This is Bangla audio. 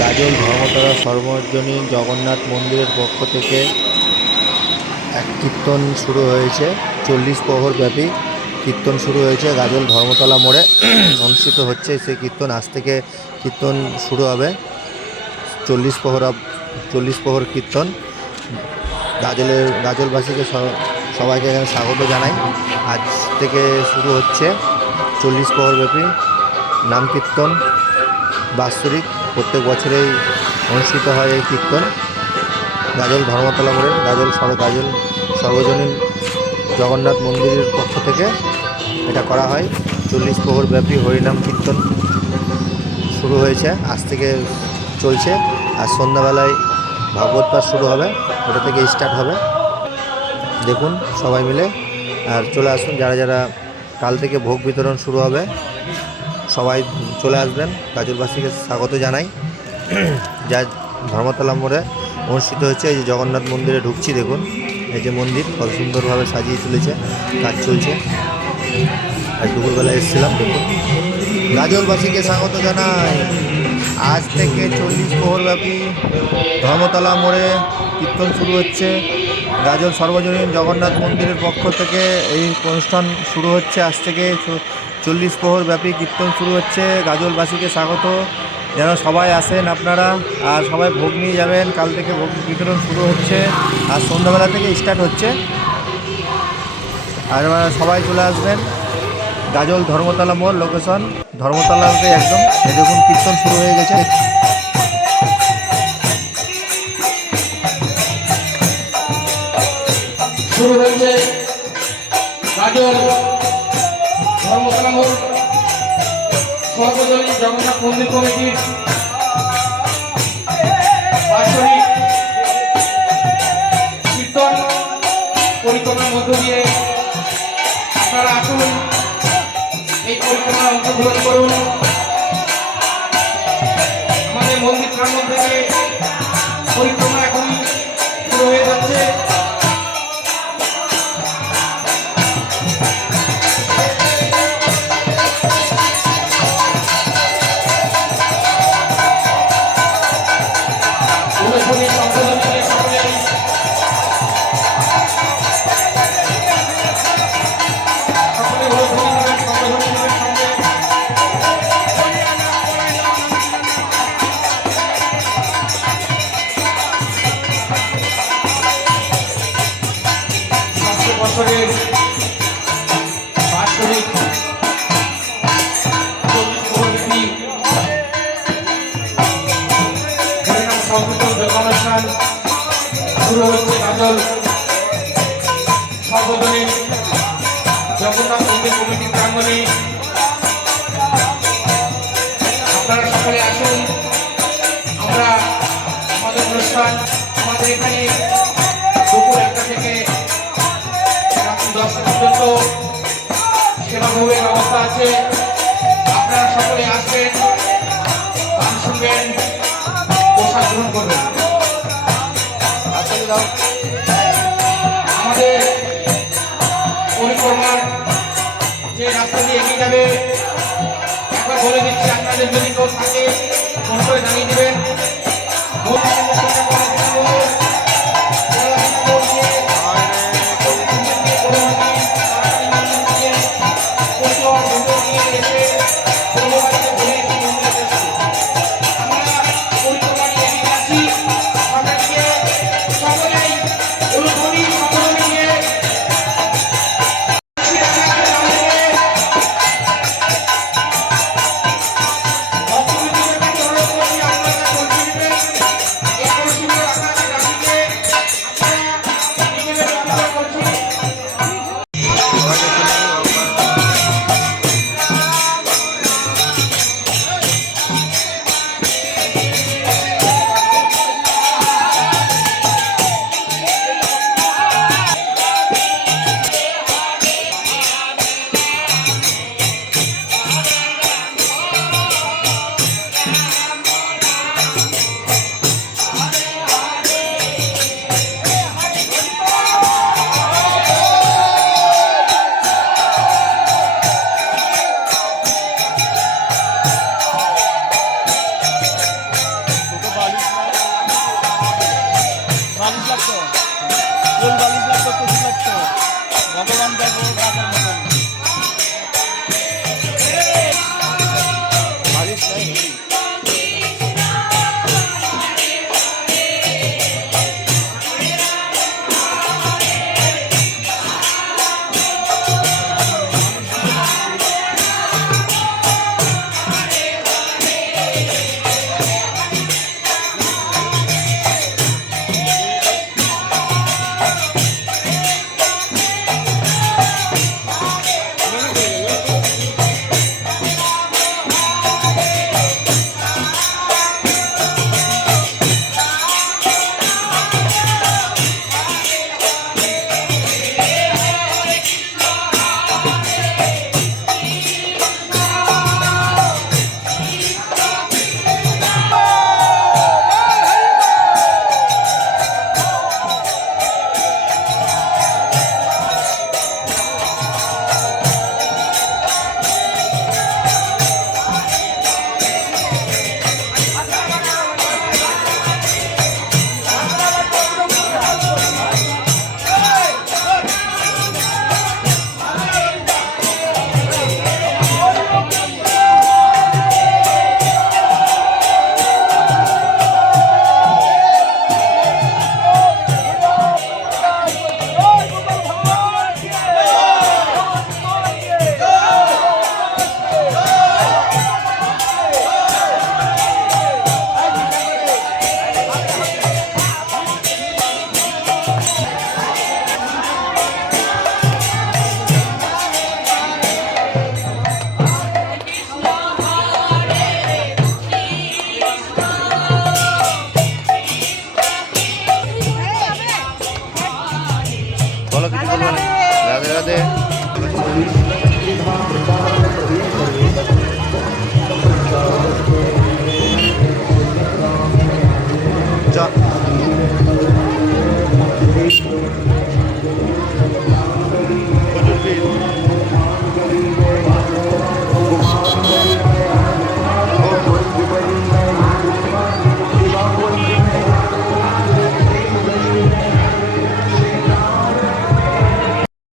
গাজল ধর্মতলা সর্বজনীন জগন্নাথ মন্দিরের পক্ষ থেকে এক কীর্তন শুরু হয়েছে। 40 প্রহর ব্যাপী কীর্তন শুরু হয়েছে গাজল ধর্মতলা মোড়ে অনুষ্ঠিত হচ্ছে সেই কীর্তন। আজ থেকে কীর্তন শুরু হবে। 40 প্রহর কীর্তন। গাজলবাসীকে সবাইকে এখানে স্বাগত জানাই। আজ থেকে শুরু হচ্ছে 40 প্রহর ব্যাপী নাম কীর্তন। বাৎসরিক প্রত্যেক বছরেই অনুষ্ঠিত হয় এই কীর্তন গাজল ধর্মতলা মোড়ে গাজল সর্বজনীন জগন্নাথ মন্দিরের পক্ষ থেকে এটা করা হয়। 40 প্রহর ব্যাপী হরিনাম কীর্তন শুরু হয়েছে, আজ থেকে চলছে। আর সন্ধ্যাবেলায় ভাগবত পাঠ শুরু হবে, ওটা থেকে স্টার্ট হবে। দেখুন সবাই মিলে আর চলে আসুন। যারা যারা কাল থেকে ভোগ বিতরণ শুরু হবে, সবাই চলে আসবেন। গাজলবাসীকে স্বাগত জানাই। যা ধর্মতলা মোড়ে অনুষ্ঠিত হচ্ছে। এই যে জগন্নাথ মন্দিরে ঢুকছি, দেখুন এই যে মন্দির কত সুন্দরভাবে সাজিয়ে তুলেছে, কাজ চলছে। আজ দুপুরবেলা এসেছিলাম, দেখুন। গাজলবাসীকে স্বাগত জানাই। আজ থেকে 40 প্রহরব্যাপী ধর্মতলা মোড়ে কীর্তন শুরু হচ্ছে। গাজল সর্বজনীন জগন্নাথ মন্দিরের পক্ষ থেকে এই অনুষ্ঠান শুরু হচ্ছে। আজ থেকে 40 প্রহর ব্যাপী কীর্তন শুরু হচ্ছে। গাজলবাসীকে স্বাগত, যেন সবাই আসেন আপনারা, আর সবাই ভোগ নিয়ে যাবেন। কাল থেকে ভোগ বিতরণ শুরু হচ্ছে, আর সন্ধ্যাবেলা থেকে স্টার্ট হচ্ছে। আর সবাই চলে আসবেন। গাজল ধর্মতলা মোড় লোকেশন, ধর্মতলাতে একদম। এই দেখুন কীর্তন শুরু হয়ে গেছে। শুরু হয়েছে গাজল ধর্মতলা মোড় সর্বজনীন জগন্নাথ মন্দির কমিটির বাৎসরিক কীর্তন পরিক্রমার মধ্য দিয়ে আপনারা আসুন, এই পরিক্রমায় অংশগ্রহণ করুন। আমাদের মন্দির প্রাঙ্গণ থেকে পরিক্রমা এখনই শুরু হয়ে যাচ্ছে। বছরের বাৎসরিক 40 প্রহরব্যাপী হরিনাম সংকীর্তন যজ্ঞানুষ্ঠান শুরু হচ্ছে গাজল সর্বজনীন জগন্নাথ মন্দির কমিটি প্রাঙ্গণে। আপনারা সকলে আসুন। আমরা আমাদের অনুষ্ঠান আমাদের এখানে দুপুর 1টা থেকে 10টা পর্যন্ত সেবা ভোগের ব্যবস্থা আছে। আপনারা সকলে আসবেন, গান শুনবেন, প্রসাদ গ্রহণ করবেন। আমাদের পরিক্রমার যে রাস্তা দিয়ে এগিয়ে যাবে, একবার বলে দিচ্ছি, আপনাদের যদি কেউ থাকে ফোন করে জানিয়ে দেবেন।